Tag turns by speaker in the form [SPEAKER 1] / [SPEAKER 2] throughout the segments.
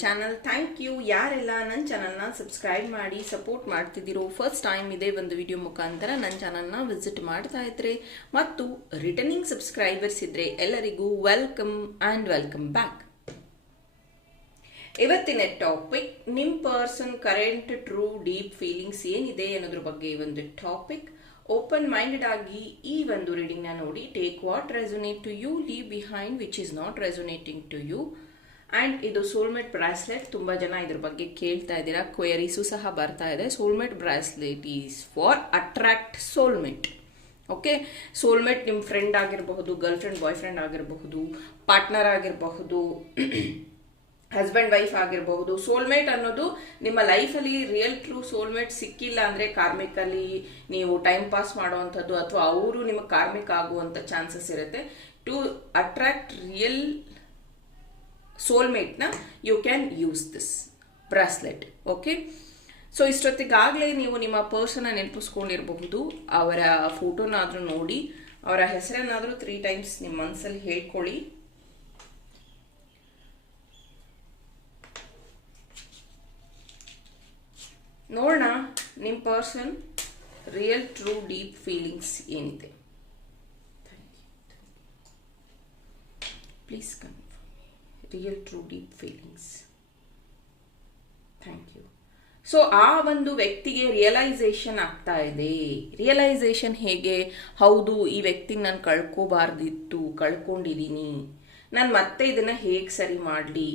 [SPEAKER 1] Channel thank you ಯಾರೆಲ್ಲ ನನ್ನ ಚಾನಲ್ನ ಸಬ್ಸ್ಕ್ರೈಬ್ ಮಾಡಿ ಸಪೋರ್ಟ್ ಮಾಡ್ತಿದ್ದೀರೋ ಫಸ್ಟ್ ಟೈಮ್ ಇದೇ ಒಂದು ವಿಡಿಯೋ ಮುಖಾಂತರ ನನ್ನ ಚಾನಲ್ನ ವಿಸಿಟ್ ಮಾಡ್ತಾ ಇದ್ರೆ ಮತ್ತು ರಿಟರ್ನಿಂಗ್ ಸಬ್ಸ್ಕ್ರೈಬರ್ಸ್ ಇದ್ರೆ ಎಲ್ಲರಿಗೂ ವೆಲ್ಕಮ್ ಆ್ಯಂಡ್ ವೆಲ್ಕಮ್ ಬ್ಯಾಕ್ ಇವತ್ತಿನ ಟಾಪಿಕ್ ನಿಮ್ person current true deep feelings ಏನಿದೆ ಅನ್ನೋದ್ರ ಬಗ್ಗೆ ಈ ಒಂದು ಟಾಪಿಕ್ ಓಪನ್ ಮೈಂಡೆಡ್ ಆಗಿ ಈ ಒಂದು ರೀಡಿಂಗ್ನ ನೋಡಿ take what resonate to you leave behind which is not resonating to you and ಇದು ಸೋಲ್ಮೇಟ್ ಬ್ರಾಸ್ಲೆಟ್ ತುಂಬ ಜನ ಇದ್ರ ಬಗ್ಗೆ ಕೇಳ್ತಾ ಇದ್ದೀರಾ ಕ್ವೇರೀಸು ಸಹ ಬರ್ತಾ ಇದೆ. Soulmate bracelet is for attract soulmate okay soulmate ನಿಮ್ಮ ಫ್ರೆಂಡ್ ಆಗಿರಬಹುದು ಗರ್ಲ್ ಫ್ರೆಂಡ್ ಬಾಯ್ ಫ್ರೆಂಡ್ ಆಗಿರಬಹುದು ಪಾರ್ಟ್ನರ್ ಆಗಿರಬಹುದು ಹಸ್ಬೆಂಡ್ ವೈಫ್ ಆಗಿರಬಹುದು. ಸೋಲ್ಮೇಟ್ ಅನ್ನೋದು ನಿಮ್ಮ ಲೈಫಲ್ಲಿ ರಿಯಲ್ ಟ್ರೂ ಸೋಲ್ಮೇಟ್ ಸಿಕ್ಕಿಲ್ಲ ಅಂದರೆ ಕಾರ್ಮಿಕಲ್ಲಿ ನೀವು ಟೈಮ್ ಪಾಸ್ ಮಾಡುವಂಥದ್ದು ಅಥವಾ ಅವರು ನಿಮಗೆ ಕಾರ್ಮಿಕ ಆಗುವಂಥ ಚಾನ್ಸಸ್ ಇರುತ್ತೆ. To attract real ಸೋಲ್ಮೇಟ್ನ you can use this bracelet okay so ಇಷ್ಟೊತ್ತಿಗಾಗಲೇ ನೀವು ನಿಮ್ಮ ಪರ್ಸನ್ನ ನೆನಪಿಸ್ಕೊಂಡಿರಬಹುದು, ಅವರ ಫೋಟೋನಾದರೂ ನೋಡಿ, ಅವರ ಹೆಸರನ್ನಾದರೂ ತ್ರೀ ಟೈಮ್ಸ್ ನಿಮ್ಮ ಮನಸ್ಸಲ್ಲಿ ಹೇಳ್ಕೊಳ್ಳಿ. ನೋಡೋಣ ನಿಮ್ಮ person real true deep feelings ಏನಿದೆ? Please confirm real true deep feelings thank you so ಆ ಒಂದು ವ್ಯಕ್ತಿಗೆ ರಿಯಲೈಸೇಷನ್ ಆಗ್ತಾ ಇದೆ. ರಿಯಲೈಸೇಷನ್ ಹೇಗೆ? ಹೌದು, ಈ ವ್ಯಕ್ತಿಗೆ ನಾನು ಕಳ್ಕೋಬಾರ್ದಿತ್ತು ಕಳ್ಕೊಂಡಿದ್ದೀನಿ ನಾನು ಮತ್ತೆ ಇದನ್ನು ಹೇಗೆ ಸರಿ ಮಾಡಲಿ?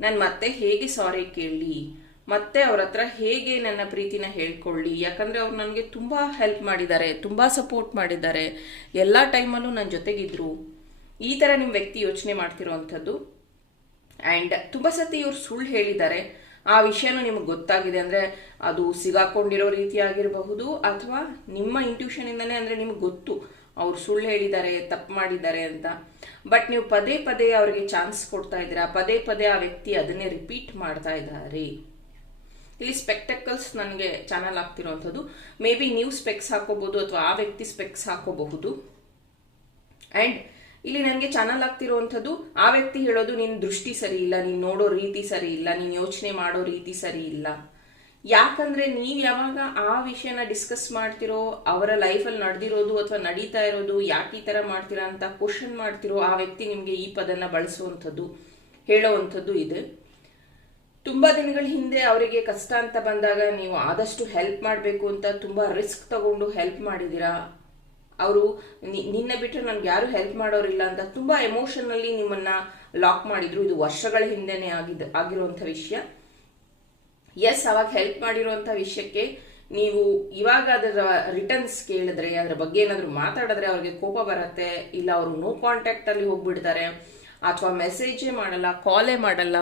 [SPEAKER 1] ನಾನು ಮತ್ತೆ ಹೇಗೆ ಸಾರಿ ಕೇಳಿ ಮತ್ತೆ ಅವ್ರ ಹತ್ರ ಹೇಗೆ ನನ್ನ ಪ್ರೀತಿನ ಹೇಳ್ಕೊಳ್ಳಿ? ಯಾಕಂದರೆ ಅವ್ರು ನನಗೆ ತುಂಬ ಹೆಲ್ಪ್ ಮಾಡಿದ್ದಾರೆ, ತುಂಬ ಸಪೋರ್ಟ್ ಮಾಡಿದ್ದಾರೆ. ಎಲ್ಲ ಟೈಮಲ್ಲೂ ನನ್ನ ಜೊತೆಗಿದ್ರು. ಈ ಥರ ನಿಮ್ಮ ವ್ಯಕ್ತಿ ಯೋಚನೆ ಮಾಡ್ತಿರೋವಂಥದ್ದು ಆ್ಯಂಡ್ ತುಂಬ ಸತಿ ಇವ್ರು ಸುಳ್ಳು ಹೇಳಿದ್ದಾರೆ. ಆ ವಿಷಯನೂ ನಿಮಗೆ ಗೊತ್ತಾಗಿದೆ ಅಂದರೆ ಅದು ಸಿಗಾಕೊಂಡಿರೋ ರೀತಿ ಆಗಿರಬಹುದು ಅಥವಾ ನಿಮ್ಮ ಇಂಟ್ಯೂಷನಿಂದನೇ ಅಂದರೆ ನಿಮ್ಗೆ ಗೊತ್ತು ಅವ್ರು ಸುಳ್ಳು ಹೇಳಿದ್ದಾರೆ, ತಪ್ಪು ಮಾಡಿದ್ದಾರೆ ಅಂತ. ಬಟ್ ನೀವು ಪದೇ ಪದೇ ಅವರಿಗೆ ಚಾನ್ಸ್ ಕೊಡ್ತಾ ಇದ್ದೀರಾ, ಪದೇ ಪದೇ ಆ ವ್ಯಕ್ತಿ ಅದನ್ನೇ ರಿಪೀಟ್ ಮಾಡ್ತಾ ಇದ್ದಾರೆ. ಇಲ್ಲಿ ಸ್ಪೆಕ್ಟಕಲ್ಸ್ ನನಗೆ ಚಾನಲ್ ಆಗ್ತಿರೋವಂಥದ್ದು ಮೇ ಬಿ ನೀವು ಸ್ಪೆಕ್ಸ್ ಹಾಕೋಬಹುದು ಅಥವಾ ಆ ವ್ಯಕ್ತಿ ಸ್ಪೆಕ್ಸ್ ಹಾಕೋಬಹುದು. ಅಂಡ್ ಇಲ್ಲಿ ನನಗೆ ಚಾನಲ್ ಆಗ್ತಿರುವಂಥದ್ದು, ಆ ವ್ಯಕ್ತಿ ಹೇಳೋದು ನಿನ್ನ ದೃಷ್ಟಿ ಸರಿ ಇಲ್ಲ, ನೀನು ನೋಡೋ ರೀತಿ ಸರಿ ಇಲ್ಲ, ನೀನು ಯೋಚನೆ ಮಾಡೋ ರೀತಿ ಸರಿ ಇಲ್ಲ. ಯಾಕಂದ್ರೆ ನೀವು ಯಾವಾಗ ಆ ವಿಷಯನ ಡಿಸ್ಕಸ್ ಮಾಡ್ತಿರೋ, ಅವರ ಲೈಫಲ್ಲಿ ನಡೆದಿರೋದು ಅಥವಾ ನಡೀತಾ ಇರೋದು, ಯಾಕೆ ಈ ಥರ ಮಾಡ್ತೀರಾ ಅಂತ ಕ್ವಶನ್ ಮಾಡ್ತಿರೋ ಆ ವ್ಯಕ್ತಿ ನಿಮಗೆ ಈ ಪದನ ಬಳಸುವಂಥದ್ದು, ಹೇಳೋವಂಥದ್ದು ಇದೆ. ತುಂಬ ದಿನಗಳ ಹಿಂದೆ ಅವರಿಗೆ ಕಷ್ಟ ಅಂತ ಬಂದಾಗ ನೀವು ಆದಷ್ಟು ಹೆಲ್ಪ್ ಮಾಡಬೇಕು ಅಂತ ತುಂಬ ರಿಸ್ಕ್ ತಗೊಂಡು ಹೆಲ್ಪ್ ಮಾಡಿದೀರಾ ಅವರು ನಿನ್ನ ಬಿಟ್ಟರೆ ನನ್ಗೆ ಯಾರು ಹೆಲ್ಪ್ ಮಾಡೋರಿಲ್ಲ ಅಂತ ತುಂಬಾ ಎಮೋಷನಲ್ಲಿ ನಿಮ್ಮನ್ನ ಲಾಕ್ ಮಾಡಿದ್ರು. ಇದು ವರ್ಷಗಳ ಹಿಂದೆನೆ ಆಗಿದ್ದ ಆಗಿರುವಂತ ವಿಷಯ. ಎಸ್ ಅವಾಗ ಹೆಲ್ಪ್ ಮಾಡಿರುವಂತ ವಿಷಯಕ್ಕೆ ನೀವು ಇವಾಗ ಅದರ ರಿಟರ್ನ್ಸ್ ಕೇಳಿದ್ರೆ, ಅದ್ರ ಬಗ್ಗೆ ಏನಾದರೂ ಮಾತಾಡಿದ್ರೆ ಅವ್ರಿಗೆ ಕೋಪ ಬರುತ್ತೆ, ಇಲ್ಲ ಅವರು ನೋ ಕಾಂಟ್ಯಾಕ್ಟ್ ಅಲ್ಲಿ ಹೋಗ್ಬಿಡ್ತಾರೆ, ಅಥವಾ ಮೆಸೇಜೇ ಮಾಡಲ್ಲ ಕಾಲೇ ಮಾಡಲ್ಲ.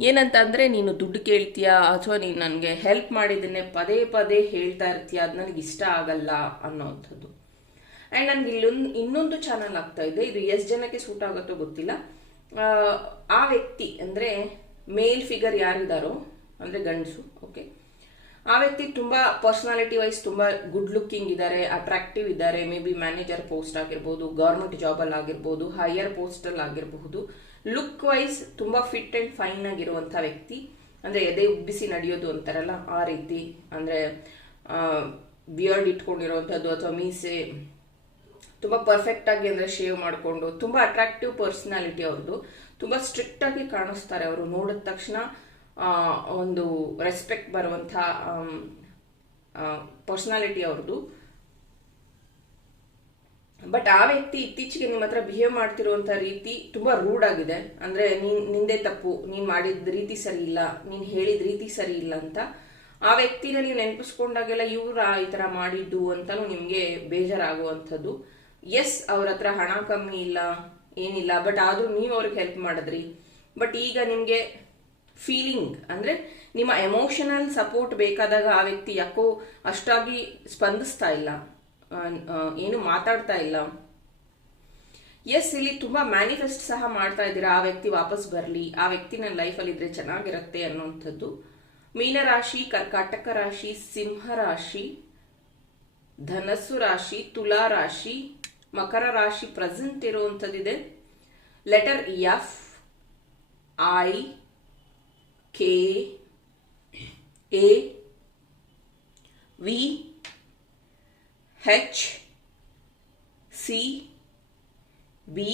[SPEAKER 1] ಏನಂತಂದ್ರೆ, ನೀನು ದುಡ್ಡು ಕೇಳ್ತೀಯಾ, ಅಥವಾ ನೀನು ನನಗೆ ಹೆಲ್ಪ್ ಮಾಡಿದ್ದನ್ನೇ ಪದೇ ಪದೇ ಹೇಳ್ತಾ ಇರ್ತೀಯ, ಅದು ನನಗೆ ಇಷ್ಟ ಆಗಲ್ಲ ಅನ್ನೋವಂಥದ್ದು ಆ್ಯಂಡ್ ನನಗೆ ಇಲ್ಲೊಂದು, ಇನ್ನೊಂದು ಚಾನಲ್ ಆಗ್ತಾ ಇದೆ. ಇದು ಎಷ್ಟು ಜನಕ್ಕೆ ಸೂಟ್ ಆಗುತ್ತೋ ಗೊತ್ತಿಲ್ಲ. ಆ ವ್ಯಕ್ತಿ, ಅಂದರೆ ಮೇಲ್ ಫಿಗರ್ ಯಾರಿದ್ದಾರೋ ಅಂದರೆ ಗಂಡಸು ಓಕೆ ಆ ವ್ಯಕ್ತಿ ತುಂಬ ಪರ್ಸ್ನಾಲಿಟಿ ವೈಸ್ ತುಂಬ ಗುಡ್ ಲುಕ್ಕಿಂಗ್ ಇದ್ದಾರೆ ಅಟ್ರಾಕ್ಟಿವ್ ಇದ್ದಾರೆ ಮೇ ಬಿ ಮ್ಯಾನೇಜರ್ ಪೋಸ್ಟ್ ಆಗಿರ್ಬೋದು ಗೌರ್ಮೆಂಟ್ ಜಾಬ್ ಅಲ್ಲಿ ಆಗಿರ್ಬೋದು ಹೈಯರ್ ಪೋಸ್ಟ್ ಅಲ್ಲಿ ಆಗಿರಬಹುದು. ಲುಕ್ ವೈಸ್ ತುಂಬ ಫಿಟ್ ಆ್ಯಂಡ್ ಫೈನ್ ಆಗಿರುವಂಥ ವ್ಯಕ್ತಿ. ಅಂದರೆ ಎದೆ ಉಬ್ಬಿಸಿ ನಡೆಯೋದು ಅಂತಾರಲ್ಲ, ಆ ರೀತಿ, ಅಂದರೆ ಬಿಯರ್ಡ್ ಇಟ್ಕೊಂಡಿರೋವಂಥದ್ದು ಅಥವಾ ಮೀಸೆ ತುಂಬಾ ಪರ್ಫೆಕ್ಟ್ ಆಗಿ ಅಂದ್ರೆ ಶೇವ್ ಮಾಡಿಕೊಂಡು, ತುಂಬಾ ಅಟ್ರಾಕ್ಟಿವ್ ಪರ್ಸನಾಲಿಟಿ ಅವ್ರದ್ದು ತುಂಬಾ ಸ್ಟ್ರಿಕ್ಟ್ ಆಗಿ ಕಾಣಿಸ್ತಾರೆ ಅವರು. ನೋಡಿದ ತಕ್ಷಣ ಒಂದು ರೆಸ್ಪೆಕ್ಟ್ ಬರುವಂಥ ಪರ್ಸನಾಲಿಟಿ ಅವ್ರದ್ದು ಬಟ್ ಆ ವ್ಯಕ್ತಿ ಇತ್ತೀಚೆಗೆ ನಿಮ್ಮ ಹತ್ರ ಬಿಹೇವ್ ಮಾಡ್ತಿರುವಂತ ರೀತಿ ತುಂಬಾ ರೂಡ್ ಆಗಿದೆ. ಅಂದ್ರೆ ನೀನ್, ನಿಂದೆ ತಪ್ಪು. ನೀನ್ ಮಾಡಿದ ರೀತಿ ಸರಿ ಇಲ್ಲ. ನೀನ್ ಹೇಳಿದ ರೀತಿ ಸರಿ ಇಲ್ಲ ಅಂತ. ಆ ವ್ಯಕ್ತಿನ ನೀವು ನೆನಪಿಸ್ಕೊಂಡಾಗೆಲ್ಲ ಇವ್ರ ಈ ತರ ಮಾಡಿದ್ದು ಅಂತಲೂ ನಿಮ್ಗೆ ಬೇಜಾರಾಗುವಂಥದ್ದು. ಎಸ್ ಅವ್ರ ಹತ್ರ ಹಣ ಕಮ್ಮಿ ಇಲ್ಲ, ಏನಿಲ್ಲ ಬಟ್ ಆದ್ರೂ ನೀವು ಅವ್ರಿಗೆ ಹೆಲ್ಪ್ ಮಾಡಿದ್ರಿ. ಬಟ್ ಈಗ ನಿಮ್ಗೆ ಫೀಲಿಂಗ್ ಅಂದ್ರೆ ನಿಮ್ಮ ಎಮೋಷನಲ್ ಸಪೋರ್ಟ್ ಬೇಕಾದಾಗ ಆ ವ್ಯಕ್ತಿ ಯಾಕೋ ಅಷ್ಟಾಗಿ ಸ್ಪಂದಿಸ್ತಾ ಇಲ್ಲ ಏನು ಮಾತಾಡ್ತಾ ಇಲ್ಲ. ಎಸ್ ಇಲ್ಲಿ ತುಂಬಾ ಮ್ಯಾನಿಫೆಸ್ಟ್ ಸಹ ಮಾಡ್ತಾ ಇದ್ದೀರಾ, ಆ ವ್ಯಕ್ತಿ ವಾಪಸ್ ಬರಲಿ, ಆ ವ್ಯಕ್ತಿ ನನ್ನ ಲೈಫಲ್ಲಿ ಇದ್ರೆ ಚೆನ್ನಾಗಿರುತ್ತೆ ಅನ್ನುವಂಥದ್ದು. ಮೀನರಾಶಿ ಕರ್ಕಾಟಕ ರಾಶಿ, ಸಿಂಹ ರಾಶಿ, ಧನಸ್ಸು ರಾಶಿ, ತುಲಾ ರಾಶಿ ಮಕರ ರಾಶಿ present ಇರುವಂಥದ್ದಿದೆ letter F I K A V H C B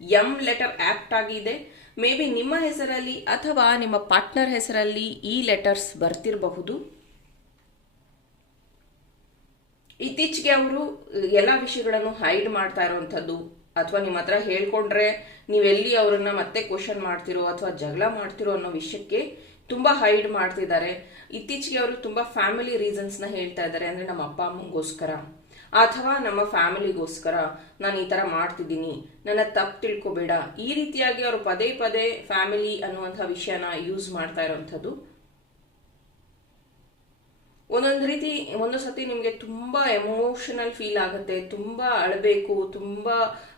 [SPEAKER 1] M letter act ಆಗಿದೆ. ಮೇ ಬಿ ನಿಮ್ಮ ಹೆಸರಲ್ಲಿ ಅಥವಾ ನಿಮ್ಮ ಪಾರ್ಟ್ನರ್ ಹೆಸರಲ್ಲಿ ಈ ಲೆಟರ್ಸ್ ಬರ್ತಿರಬಹುದು. ಇತ್ತೀಚೆಗೆ ಅವರು ಎಲ್ಲ ವಿಷಯಗಳನ್ನು ಹೈಡ್ ಮಾಡ್ತಾ ಇರುವಂಥದ್ದು, ಅಥವಾ ನಿಮ್ಮ ಹತ್ರ ಹೇಳ್ಕೊಂಡ್ರೆ ನೀವೆಲ್ಲಿ ಅವರನ್ನ ಮತ್ತೆ ಕ್ವಶನ್ ಮಾಡ್ತಿರೋ ಅಥವಾ ಜಗಳ ಮಾಡ್ತಿರೋ ಅನ್ನೋ ವಿಷಯಕ್ಕೆ ತುಂಬಾ ಹೈಡ್ ಮಾಡ್ತಿದ್ದಾರೆ. ಇತ್ತೀಚೆಗೆ ಅವರು ತುಂಬಾ ಫ್ಯಾಮಿಲಿ ರೀಸನ್ಸ್ನ ಹೇಳ್ತಾ ಇದ್ದಾರೆ ಅಂದ್ರೆ ನಮ್ಮ ಅಪ್ಪ ಅಮ್ಮಂಗೋಸ್ಕರ. ಅಥವಾ ನಮ್ಮ ಫ್ಯಾಮಿಲಿಗೋಸ್ಕರ ನಾನು ಈ ತರ ಮಾಡ್ತಿದ್ದೀನಿ, ನನ್ನ ತಪ್ಪು ತಿಳ್ಕೊಬೇಡ. ಈ ರೀತಿಯಾಗಿ ಅವರು ಪದೇ ಪದೇ ಫ್ಯಾಮಿಲಿ ಅನ್ನುವಂಥ ವಿಷಯನ ಯೂಸ್ ಮಾಡ್ತಾ ಇರೋವಂಥದ್ದು ಒಂದೊಂದು ರೀತಿ, ಒಂದೊಂದು ಸತಿ ನಿಮಗೆ ತುಂಬ ಎಮೋಷನಲ್ ಫೀಲ್ ಆಗುತ್ತೆ, ತುಂಬ ಅಳಬೇಕು, ತುಂಬ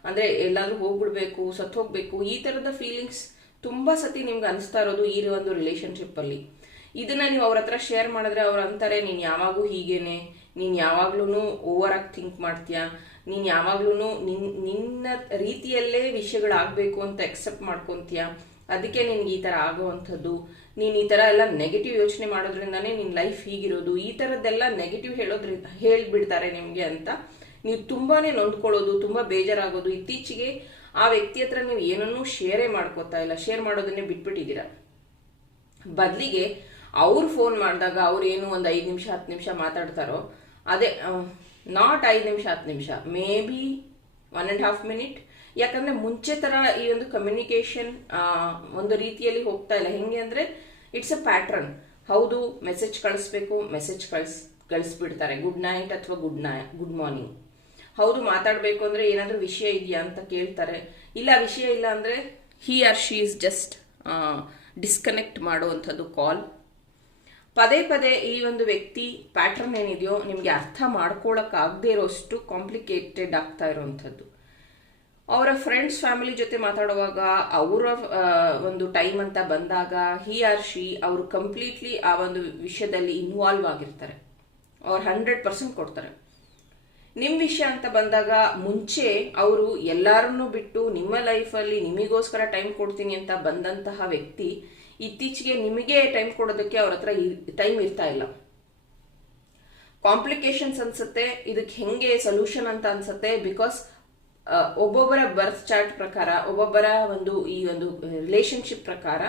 [SPEAKER 1] ಅಂದರೆ ಎಲ್ಲಾದರೂ ಹೋಗ್ಬಿಡ್ಬೇಕು ಸತ್ತು ಹೋಗ್ಬೇಕು ಈ ಥರದ ಫೀಲಿಂಗ್ಸ್ ತುಂಬ ಸತಿ ನಿಮ್ಗೆ ಅನಿಸ್ತಾ ಇರೋದು ಈ ಒಂದು ರಿಲೇಷನ್ಶಿಪ್ಪಲ್ಲಿ ಇದನ್ನು ನೀವು ಅವ್ರ ಹತ್ರ ಶೇರ್ ಮಾಡಿದ್ರೆ ಅವ್ರು ಅಂತಾರೆ, ನೀನು ಯಾವಾಗೂ ಹೀಗೇನೆ, ನೀನು ಯಾವಾಗ್ಲೂ ಓವರ್ ಆಗಿ ಥಿಂಕ್ ಮಾಡ್ತೀಯಾ, ನೀನು ಯಾವಾಗ್ಲೂ ನಿನ್, ನಿನ್ನ ರೀತಿಯಲ್ಲೇ ವಿಷಯಗಳಾಗಬೇಕು ಅಂತ ಎಕ್ಸೆಪ್ಟ್ ಮಾಡ್ಕೊಂತೀಯ ಅದಕ್ಕೆ ನಿನ್ಗೆ ಈ ತರ ಆಗುವಂಥದ್ದು, ನೀನ್ ಈ ತರ ಎಲ್ಲ ನೆಗೆಟಿವ್ ಯೋಚನೆ ಮಾಡೋದ್ರಿಂದಾನೇ ನಿನ್ ಲೈಫ್ ಹೀಗಿರೋದು, ಈ ತರದ್ದೆಲ್ಲ ನೆಗೆಟಿವ್ ಹೇಳೋದ್ರಿಂದ, ಹೇಳ್ಬಿಡ್ತಾರೆ ನಿಮ್ಗೆ ಅಂತ ನೀವು ತುಂಬಾನೇ ನೊಂದ್ಕೊಳ್ಳೋದು, ತುಂಬಾ ಬೇಜಾರಾಗೋದು. ಇತ್ತೀಚೆಗೆ ಆ ವ್ಯಕ್ತಿ ಹತ್ರ ನೀವು ಏನನ್ನೂ ಶೇರೇ ಮಾಡ್ಕೋತಾ ಇಲ್ಲ ಶೇರ್ ಮಾಡೋದನ್ನೇ ಬಿಟ್ಬಿಟ್ಟಿದ್ದೀರಾ? ಬದಲಿಗೆ ಅವ್ರು ಫೋನ್ ಮಾಡಿದಾಗ ಅವ್ರು ಏನು ಒಂದು ಐದು ನಿಮಿಷ, ಹತ್ತು ನಿಮಿಷ ಮಾತಾಡ್ತಾರೋ, ಅದೇ ನಾಟ್ ಐದು ನಿಮಿಷ, ಹತ್ತು ನಿಮಿಷ maybe one and half minute ಯಾಕಂದ್ರೆ ಮುಂಚೆ ತರ ಈ ಒಂದು ಕಮ್ಯುನಿಕೇಶನ್ ಒಂದು ರೀತಿಯಲ್ಲಿ ಹೋಗ್ತಾ ಇಲ್ಲ. ಹೆಂಗೆ ಅಂದ್ರೆ ಇಟ್ಸ್ ಅ ಪ್ಯಾಟ್ರನ್ ಹೌದು ಮೆಸೇಜ್ ಕಳಿಸ್ಬೇಕು ಮೆಸೇಜ್ ಕಳಿಸ್, ಕಳಿಸ್ಬಿಡ್ತಾರೆ. ಗುಡ್ ನೈಟ್ ಅಥವಾ ಗುಡ್ ನೈ ಗುಡ್ ಮಾರ್ನಿಂಗ್ ಹೌದು, ಮಾತಾಡಬೇಕು ಅಂದ್ರೆ ಏನಾದ್ರೂ ವಿಷಯ ಇದೆಯಾ ಅಂತ ಕೇಳ್ತಾರೆ. ಇಲ್ಲ, ವಿಷಯ ಇಲ್ಲ ಅಂದ್ರೆ he or she is just disconnect ಮಾಡುವಂಥದ್ದು ಕಾಲ್ ಪದೇ ಪದೇ ಈ ಒಂದು ವ್ಯಕ್ತಿ ಪ್ಯಾಟ್ರನ್ ಏನಿದೆಯೋ ನಿಮಗೆ ಅರ್ಥ ಮಾಡ್ಕೊಳಕ್ ಆಗದೆ ಇರೋಷ್ಟು ಕಾಂಪ್ಲಿಕೇಟೆಡ್ ಆಗ್ತಾ ಇರುವಂಥದ್ದು. ಅವರ ಫ್ರೆಂಡ್ಸ್ ಫ್ಯಾಮಿಲಿ ಜೊತೆ ಮಾತಾಡುವಾಗ ಅವರ ಒಂದು ಟೈಮ್ ಅಂತ ಬಂದಾಗ ಹಿ ಆರ್ ಶಿ ಅವರು ಕಂಪ್ಲೀಟ್ಲಿ ಆ ಒಂದು ವಿಷಯದಲ್ಲಿ ಇನ್ವಾಲ್ವ್ ಆಗಿರ್ತಾರೆ. ಅವ್ರು ಹಂಡ್ರೆಡ್ ಪರ್ಸೆಂಟ್ ಕೊಡ್ತಾರೆ. ನಿಮ್ಮ ವಿಷಯ ಅಂತ ಬಂದಾಗ ಮುಂಚೆ ಅವರು ಎಲ್ಲರನ್ನೂ ಬಿಟ್ಟು ನಿಮ್ಮ ಲೈಫಲ್ಲಿ ನಿಮಗೋಸ್ಕರ ಟೈಮ್ ಕೊಡ್ತೀನಿ ಅಂತ ಬಂದಂತಹ ವ್ಯಕ್ತಿ ಇತ್ತೀಚೆಗೆ ನಿಮಗೆ ಟೈಮ್ ಕೊಡೋದಕ್ಕೆ ಅವ್ರ ಹತ್ರ ಟೈಮ್ ಇರ್ತಾ ಇಲ್ಲ. ಕಾಂಪ್ಲಿಕೇಶನ್ಸ್ ಅನ್ಸುತ್ತೆ, ಇದಕ್ಕೆ ಹೆಂಗೆ ಸೊಲ್ಯೂಷನ್ ಅಂತ ಅನ್ಸುತ್ತೆ ಬಿಕಾಸ್ ಒಬ್ಬೊಬ್ಬರ ಬರ್ತ್ ಚಾರ್ಟ್ ಪ್ರಕಾರ, ಒಬ್ಬೊಬ್ಬರ ಒಂದು ಈ ಒಂದು ರಿಲೇಶನ್ಶಿಪ್ ಪ್ರಕಾರ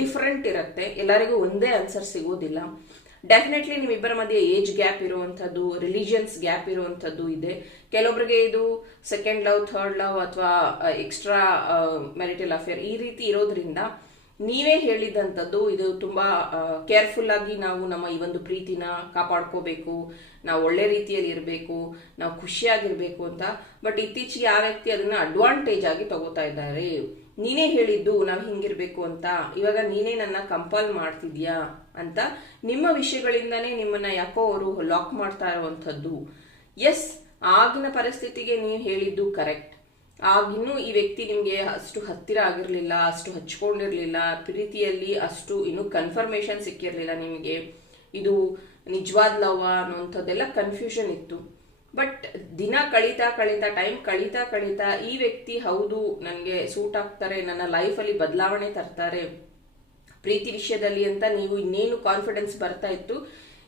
[SPEAKER 1] ಡಿಫ್ರೆಂಟ್ ಇರುತ್ತೆ. ಎಲ್ಲರಿಗೂ ಒಂದೇ ಆನ್ಸರ್ ಸಿಗೋದಿಲ್ಲ. ಡೆಫಿನೆಟ್ಲಿ ನಿಮ್ಮಿಬ್ಬರ ಮಧ್ಯೆ ಏಜ್ ಗ್ಯಾಪ್ ಇರುವಂತದ್ದು ರಿಲಿಜಿಯನ್ಸ್ ಗ್ಯಾಪ್ ಇರುವಂತದ್ದು ಇದೆ. ಕೆಲವೊಬ್ಬರಿಗೆ ಇದು ಸೆಕೆಂಡ್ ಲವ್ ಥರ್ಡ್ ಲವ್ ಅಥವಾ ಎಕ್ಸ್ಟ್ರಾ ಮೆರಿಟಲ್ ಅಫೇರ್ ಈ ರೀತಿ ಇರೋದ್ರಿಂದ ನೀವೇ ಹೇಳಿದಂಥದ್ದು, ಇದು ತುಂಬಾ ಕೇರ್ಫುಲ್ ಆಗಿ ನಾವು ನಮ್ಮ ಈ ಒಂದು ಪ್ರೀತಿನ ಕಾಪಾಡ್ಕೋಬೇಕು, ನಾವು ಒಳ್ಳೆ ರೀತಿಯಲ್ಲಿ ಇರಬೇಕು, ನಾವು ಖುಷಿಯಾಗಿರ್ಬೇಕು ಅಂತ. ಬಟ್ ಇತ್ತೀಚೆಗೆ ಆ ವ್ಯಕ್ತಿ ಅದನ್ನ ಅಡ್ವಾಂಟೇಜ್ ಆಗಿ ತಗೋತಾ ಇದ್ದಾರೆ. ನೀನೇ ಹೇಳಿದ್ದು ನಾವು ಹಿಂಗಿರ್ಬೇಕು ಅಂತ. ಇವಾಗ ನೀನೇ ನನ್ನ ಕಂಪಲ್ ಮಾಡ್ತಿದ್ಯಾ ಅಂತ ನಿಮ್ಮ ವಿಷಯಗಳಿಂದಾನೇ ನಿಮ್ಮನ್ನ ಯಾಕೋ ಅವರು ಲಾಕ್ ಮಾಡ್ತಾ ಇರುವಂತದ್ದು ಎಸ್ ಆಗಿನ ಪರಿಸ್ಥಿತಿಗೆ ನೀವು ಹೇಳಿದ್ದು ಕರೆಕ್ಟ್ ಆಗಿನ್ನೂ ಈ ವ್ಯಕ್ತಿ ನಿಮಗೆ ಅಷ್ಟು ಹತ್ತಿರ ಆಗಿರಲಿಲ್ಲ, ಅಷ್ಟು ಹಚ್ಕೊಂಡಿರಲಿಲ್ಲ, ಪ್ರೀತಿಯಲ್ಲಿ ಅಷ್ಟು ಇನ್ನು ಕನ್ಫರ್ಮೇಶನ್ ಸಿಕ್ಕಿರಲಿಲ್ಲ ನಿಮಗೆ. ಇದು ನಿಜವಾದ ಲವ್ ಅನ್ನೋಂಥದ್ದೆಲ್ಲ ಕನ್ಫ್ಯೂಷನ್ ಇತ್ತು. ಬಟ್ ದಿನ ಕಳೀತಾ ಕಳೀತಾ ಟೈಮ್ ಕಳೀತಾ ಕಳೀತಾ ಈ ವ್ಯಕ್ತಿ ಹೌದು ನನಗೆ ಸೂಟ್ ಆಗ್ತಾರೆ, ನನ್ನ ಲೈಫಲ್ಲಿ ಬದಲಾವಣೆ ತರ್ತಾರೆ. ಪ್ರೀತಿ ವಿಷಯದಲ್ಲಿ ಅಂತ ನೀವು ಇನ್ನೇನು ಕಾನ್ಫಿಡೆನ್ಸ್ ಬರ್ತಾ ಇತ್ತು?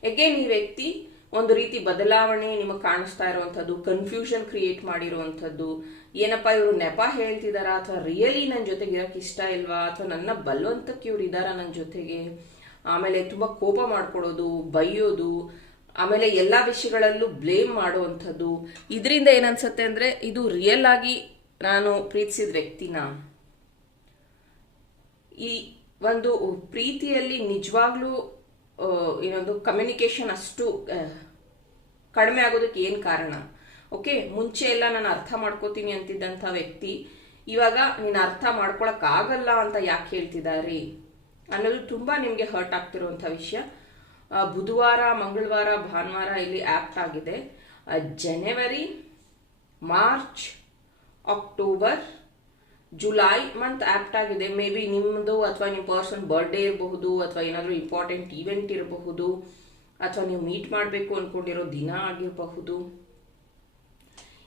[SPEAKER 1] ಎಗೇನ್ ಈ ವ್ಯಕ್ತಿ ಒಂದು ರೀತಿ ಬದಲಾವಣೆ ನಿಮಗೆ ಕಾಣಿಸ್ತಾ ಇರುವಂಥದ್ದು ಕನ್ಫ್ಯೂಷನ್ ಕ್ರಿಯೇಟ್ ಮಾಡಿರುವಂಥದ್ದು. ಏನಪ್ಪ ಇವರು ನೆಪ ಹೇಳ್ತಿದಾರಾ? ಅಥವಾ ರಿಯಲಿ ನನ್ನ ಜೊತೆಗೆ ಇರಕ್ಕೆ ಇಷ್ಟ ಇಲ್ವಾ? ಅಥವಾ ನನ್ನ ಬಲವಂತಕ್ಕೆ ಇವ್ರು ಇದ್ದಾರಾ ನನ್ನ ಜೊತೆಗೆ? ಆಮೇಲೆ ತುಂಬ ಕೋಪ ಮಾಡ್ಕೊಳ್ಳೋದು ಬೈಯೋದು, ಆಮೇಲೆ ಎಲ್ಲ ವಿಷಯಗಳಲ್ಲೂ ಬ್ಲೇಮ್ ಮಾಡುವಂಥದ್ದು. ಇದರಿಂದ ಏನನ್ಸುತ್ತೆ ಅಂದ್ರೆ, ಇದು ರಿಯಲ್ ಆಗಿ ನಾನು ಪ್ರೀತಿಸಿದ ವ್ಯಕ್ತಿನ. ಈ ಒಂದು ಪ್ರೀತಿಯಲ್ಲಿ ನಿಜವಾಗ್ಲೂ ಏನೊಂದು ಕಮ್ಯುನಿಕೇಶನ್ ಅಷ್ಟು ಕಡಿಮೆ ಆಗೋದಕ್ಕೆ ಏನು ಕಾರಣ? ಓಕೆ ಮುಂಚೆ ಎಲ್ಲ ನಾನು ಅರ್ಥ ಮಾಡ್ಕೋತೀನಿ ಅಂತಿದ್ದಂಥ ವ್ಯಕ್ತಿ, ಇವಾಗ ನೀನು ಅರ್ಥ ಮಾಡ್ಕೊಳಕ್ಕಾಗಲ್ಲ ಅಂತ ಯಾಕೆ ಹೇಳ್ತಿದ್ದಾರೆ ಅನ್ನೋದು ತುಂಬ ನಿಮಗೆ ಹರ್ಟ್ ಆಗ್ತಿರುವಂಥ ವಿಷಯ. ಬುಧವಾರ, ಮಂಗಳವಾರ, ಭಾನುವಾರ ಇಲ್ಲಿ ಆ್ಯಕ್ಟ್ ಆಗಿದೆ. January March October July month apt ಆಗಿದೆ. ಮೇ ಬಿ ನಿಮ್ಮದು ಅಥವಾ ನಿಮ್ಮ ಪರ್ಸನ್ ಬರ್ಡೇ ಇರಬಹುದು, ಅಥವಾ ಏನಾದರೂ ಇಂಪಾರ್ಟೆಂಟ್ ಈವೆಂಟ್ ಇರಬಹುದು, ಅಥವಾ ನೀವು ಮೀಟ್ ಮಾಡಬೇಕು ಅನ್ಕೊಂಡಿರೋ ದಿನ ಆಗಿರಬಹುದು.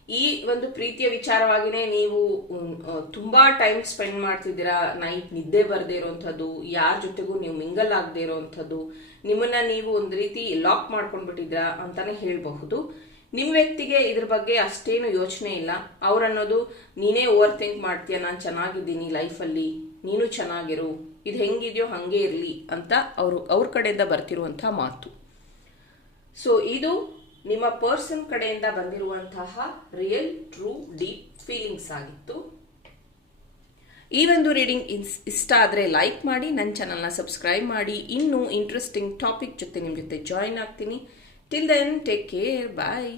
[SPEAKER 1] ಈ ಒಂದು ಪ್ರೀತಿಯ ವಿಚಾರವಾಗಿನೇ ನೀವು ತುಂಬಾ ಟೈಮ್ ಸ್ಪೆಂಡ್ ಮಾಡ್ತಿದ್ದೀರಾ. ನೈಟ್ ನಿದ್ದೆ ಬರದೇ ಇರೋಂಥದ್ದು, ಯಾರ ಜೊತೆಗೂ ನೀವು ಮಿಂಗಲ್ ಆಗದೆ ಇರೋವಂಥದ್ದು ನಿಮ್ಮನ್ನ ನೀವು ಒಂದು ರೀತಿ ಲಾಕ್ ಮಾಡ್ಕೊಂಡ್ಬಿಟ್ಟಿದ್ದೀರಾ ಅಂತಾನೆ ಹೇಳಬಹುದು. ನಿಮ್ಮ ವ್ಯಕ್ತಿಗೆ ಇದ್ರ ಬಗ್ಗೆ ಅಷ್ಟೇನು ಯೋಚನೆ ಇಲ್ಲ. ಅವ್ರನ್ನೋದು ನೀನೇ ಓವರ್ ಥಿಂಕ್ ಮಾಡ್ತೀಯ, ನಾನು ಚೆನ್ನಾಗಿದ್ದೀನಿ ಲೈಫಲ್ಲಿ, ನೀನು ಚೆನ್ನಾಗಿರು, ಇದು ಹೆಂಗಿದೆಯೋ ಹಾಗೆ ಇರಲಿ ಅಂತ ಅವರು, ಅವ್ರ ಕಡೆಯಿಂದ ಬರ್ತಿರುವಂತಹ ಮಾತು. ಸೊ ಇದು ನಿಮ್ಮ ಪರ್ಸನ್ ಕಡೆಯಿಂದ ಬಂದಿರುವಂತಹ ರಿಯಲ್ ಟ್ರೂ ಡೀಪ್ ಫೀಲಿಂಗ್ಸ್ ಆಗಿತ್ತು. ಈ ಒಂದು ರೀಡಿಂಗ್ ಇಷ್ಟ ಆದರೆ ಲೈಕ್ ಮಾಡಿ ನನ್ನ ಚಾನಲ್ನ ಸಬ್ಸ್ಕ್ರೈಬ್ ಮಾಡಿ. ಇನ್ನೂ ಇಂಟ್ರೆಸ್ಟಿಂಗ್ ಟಾಪಿಕ್ ಜೊತೆ ನಿಮ್ಮ ಜೊತೆ ಜಾಯಿನ್ ಆಗ್ತೀನಿ. Till then take care bye